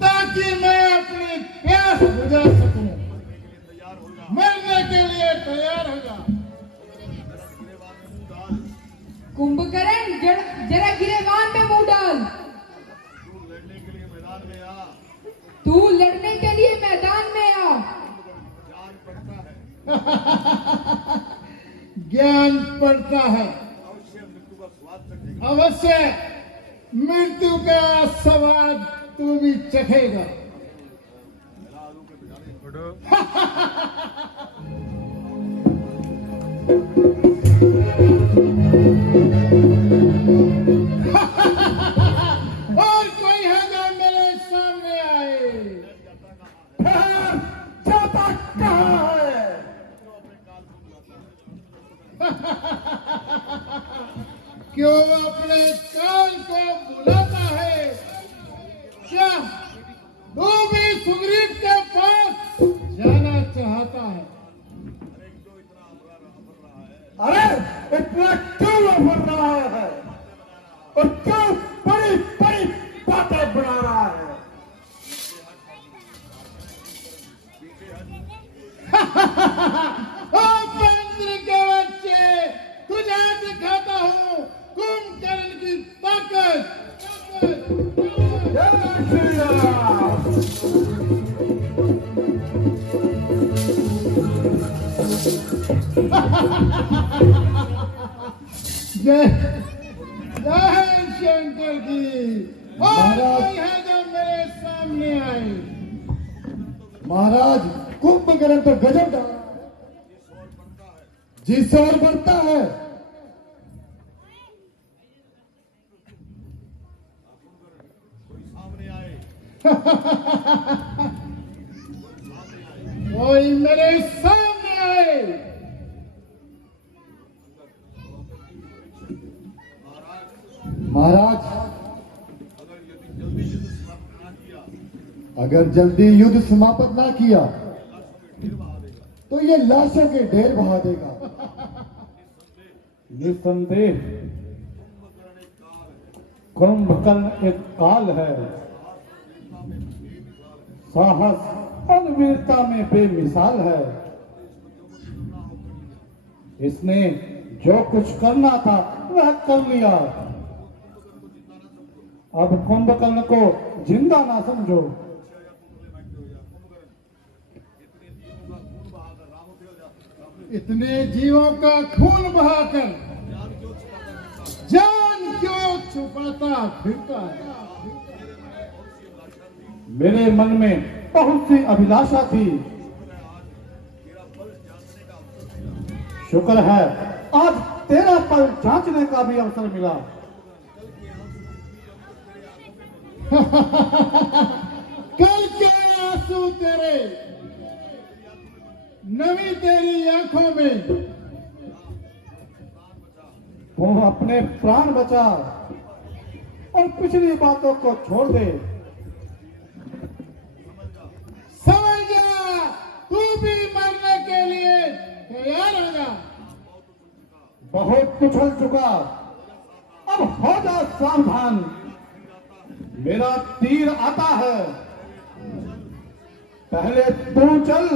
ताकि मैं अपनी प्यास बुझा सकूं। मरने के लिए तैयार हो जा। कुंभकर्ण जरा गिरेबान में मुंह डाल। तू लड़ने के लिए मैदान में आ। ज्ञान पड़ता है, अवश्य मृत्यु का स्वाद तू भी चखेगा। और कोई है जो मेरे सामने आए। जाता कहाँ है? क्यों अपने काल को बुलाता है? क्या तू भी सुग्रीव के पास जाना चाहता है? अरे इतना क्यों लफड़ रहा है और क्यों बड़ी बड़ी बातें बना रहा है? पेंद्र के बच्चे, तुझे दिखाता हूँ कुंभकर्ण की ताकत। जय श्री राम। जय जय शंकर की। और कोई है जो मेरे सामने आए। महाराज, कुंभकर्ण तो गजब डाला है, जिस ओर बढ़ता है कोई मेरे सामने आए। महाराज, अगर जल्दी युद्ध समाप्त ना किया तो ये लाशों के ढेर बहा देगा। निस्संदेह कुंभकर्ण एक काल है, साहस और वीरता में बेमिसाल है। इसने जो कुछ करना था वह कर लिया। अब कुंभकर्ण को जिंदा ना समझो। इतने जीवों का खून बहाकर जान क्यों छुपाता फिरता है? मेरे मन में बहुत सी अभिलाषा थी। शुक्र है आज तेरा पल जांचने का भी अवसर मिला। कल के आंसू तेरे, नमी तेरी आंखों में। वो अपने प्राण बचा और पिछली बातों को छोड़ दे। समझ जा, तू भी मरने के लिए तैयार हो जा। बहुत कुछ हो चुका, अब हो जा सावधान। मेरा तीर आता है, पहले तू चल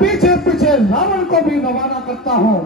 पीछे पीछे रावण को भी रवाना करता हूँ।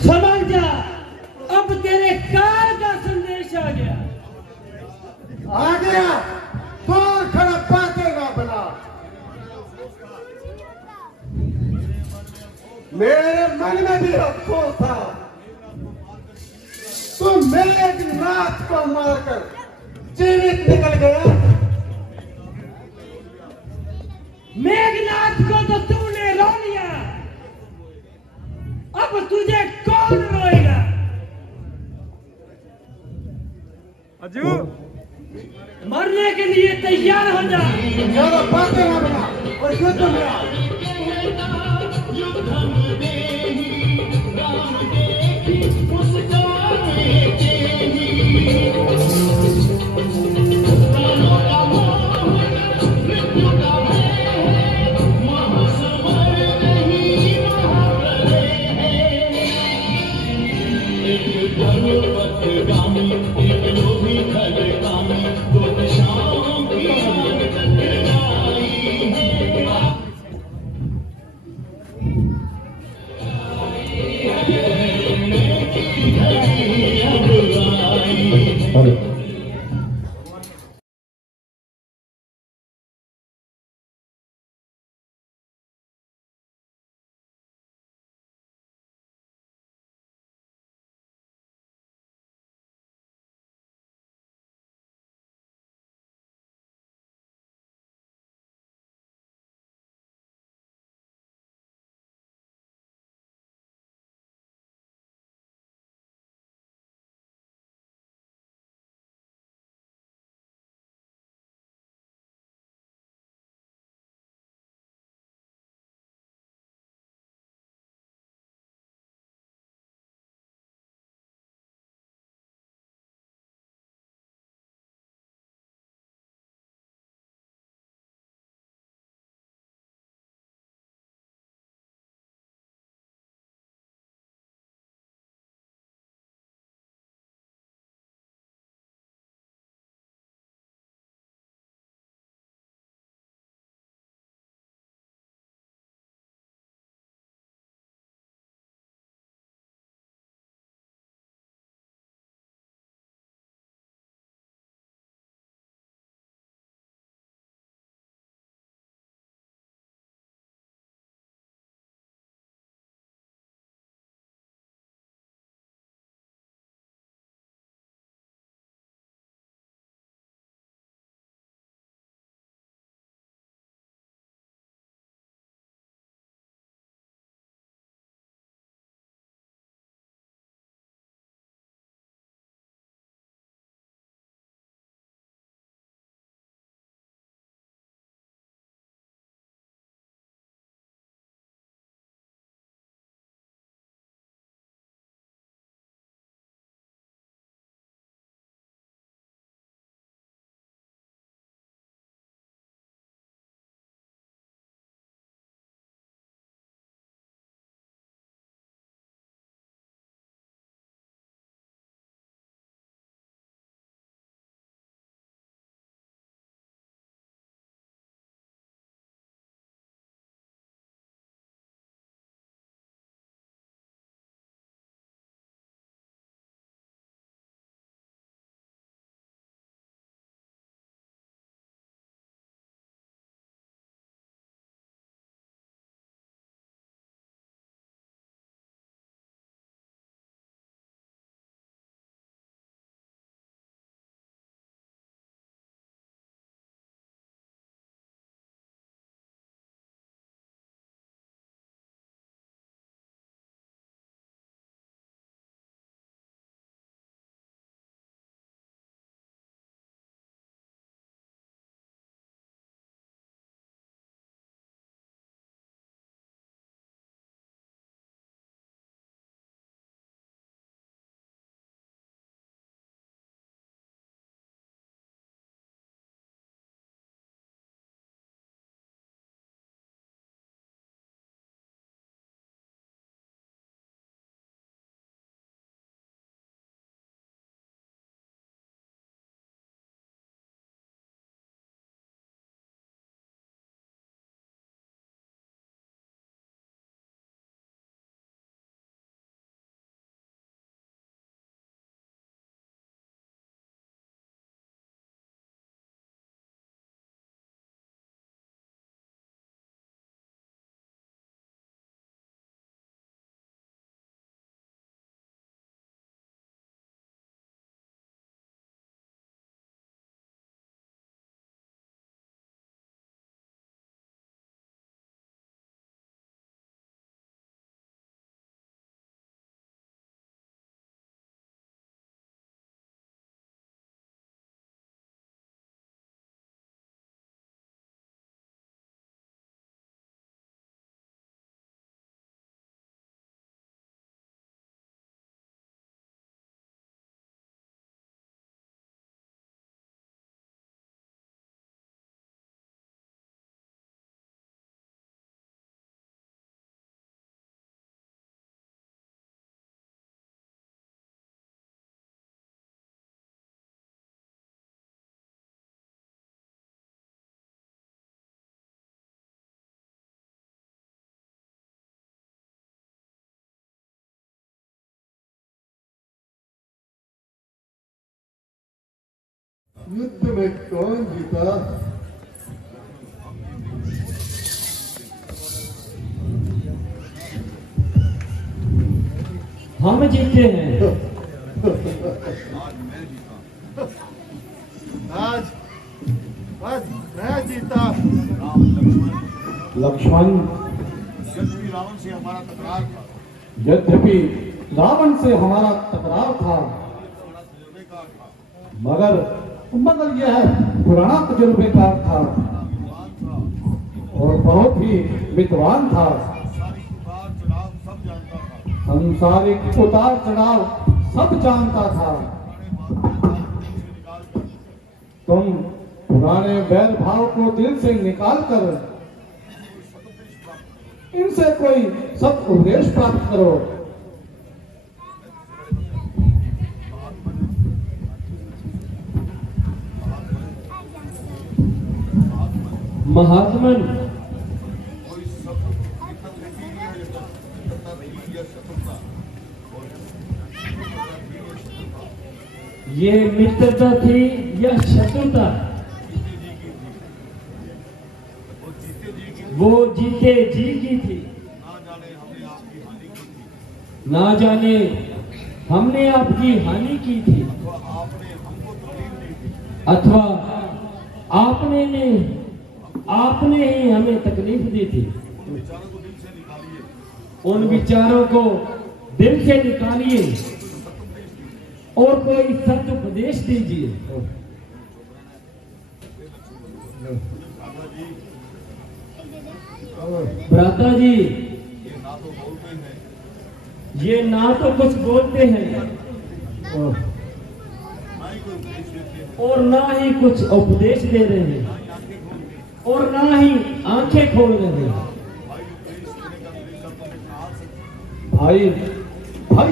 समझ जा, अब तेरे काल का संदेश आ गया। आ गया, कौन खड़ा पाकेगा बना। मेरे मन में भी अफसोस था, तो मेघनाथ को मारकर जीवित निकल गया। मेघनाथ को तो तूने रो लिया, अब तुझे कौन रोएगा। अज्जू मरने के लिए तैयार हो जा। ज्यादा पाकेगा बना और युद्ध में आ। युद्ध में कौन जीता? हम जीते हैं। आज मैं जीता। लक्ष्मण, यद्यपि रावण से हमारा टकराव था, मगर यह पुराना तजुर्बेकार था और बहुत ही विद्वान था। संसारिक उतार चढ़ाव सब जानता था। तुम पुराने वैर भाव को दिल से निकाल कर इनसे कोई सत उपदेश प्राप्त करो। महात्मन, ये मित्रता थी या शत्रुता? वो जीते जी की थी। ना जाने हमने आपकी हानि की थी, अथवा आपने ही हमें तकलीफ दी थी। उन विचारों को दिल से निकालिए और कोई सत्य उपदेश दीजिए। भ्राता जी, ये ना तो कुछ बोलते हैं और ना ही कुछ उपदेश दे रहे हैं और ना ही आंखें खोल रहे हैं। भाई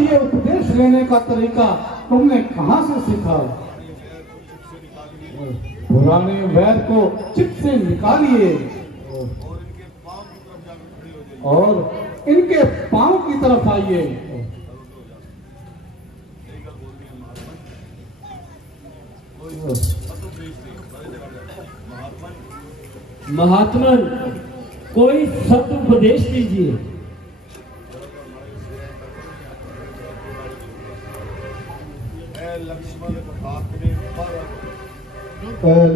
ये उपदेश लेने का तरीका तुमने कहां से सीखा? पुराने वैर को चित्त से निकालिए और इनके पांव की तरफ आइए। महात्मन, कोई सत्य उपदेश दीजिए।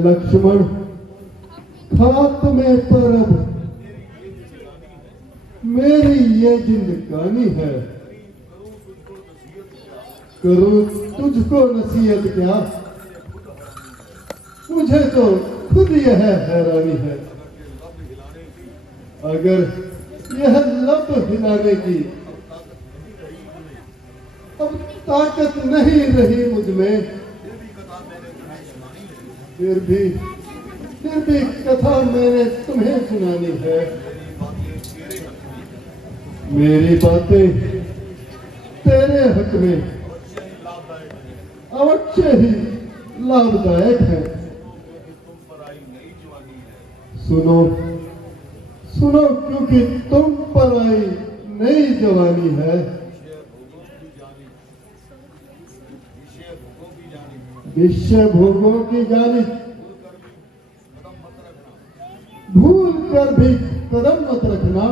लक्ष्मण, खाक में परब मेरी ये जिंदगानी है। करूं तुझको नसीहत क्या? मुझे तो खुद यह हैरानी है। अगर यह लब हिलाने की अब ताकत नहीं रही मुझ में, फिर भी कथा मैंने तुम्हें सुनानी है। मेरी बातें तेरे हक में अवश्य ही लाभदायक है। सुनो क्योंकि तुम पर आई नई जवानी है। विषय भोगों की जानी भूल कर भी कदम मत रखना।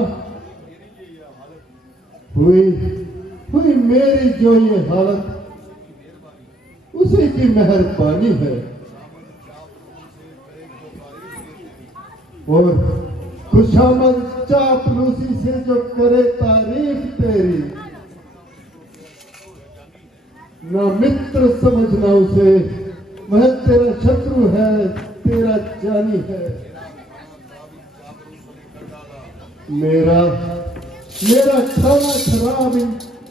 हुई मेरी जो ये हालत उसी की मेहरबानी है। और खुशामद चापलूसी से जो करे तारीफ तेरी, ना मित्र समझना उसे, वह तेरा शत्रु है, तेरा जानी है। मेरा खाना खराब इन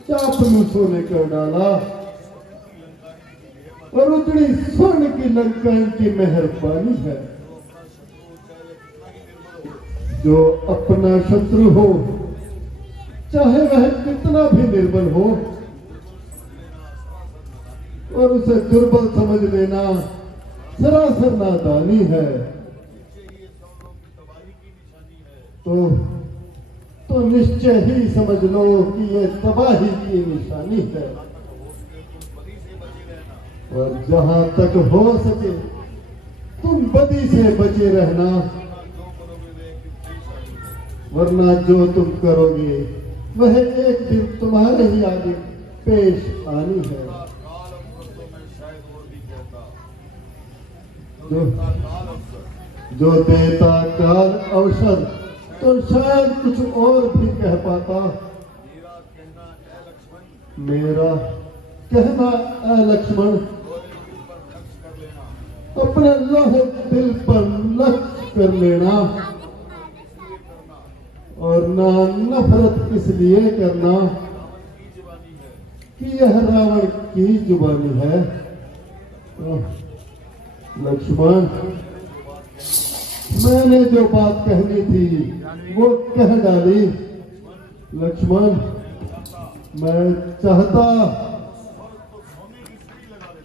चापलूसों ने कर डाला और उतनी स्वर्ण की लंका इनकी मेहरबानी है। जो अपना शत्रु हो, चाहे वह कितना भी निर्बल हो, और उसे दुर्बल समझ लेना सरासर नादानी है। तो निश्चय ही समझ लो कि ये तबाही की निशानी है। और जहां तक हो सके तुम बदी से बचे रहना, वरना जो तुम करोगे वह एक दिन तुम्हारे ही आगे पेश आनी है। जो देता काल अवसर तो शायद कुछ और भी कह पाता। मेरा कहना है लक्ष्मण, अपने लोहे दिल पर लक्ष्य कर लेना, और ना नफरत इसलिए करना कि यह रावण की जुबानी है। लक्ष्मण, मैंने जो बात कहनी थी वो कह डाली। लक्ष्मण, मैं चाहता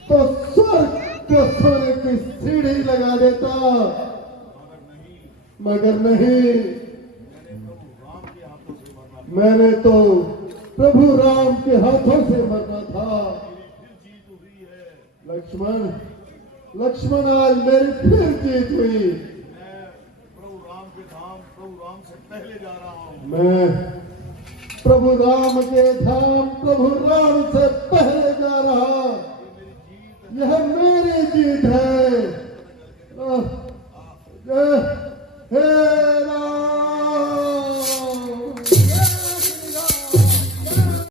तो स्वर्ग को सोने की सीढ़ी लगा देता, मगर नहीं। मैंने तो प्रभु राम के हाथों से मरना था। लक्ष्मण, लक्ष्मण, आज मेरी फिर जीत हुई। प्रभु राम के धाम, प्रभु राम से पहले जा रहा हूँ। मैं प्रभु राम के धाम, प्रभु राम से पहले जा रहा। यह मेरी जीत है।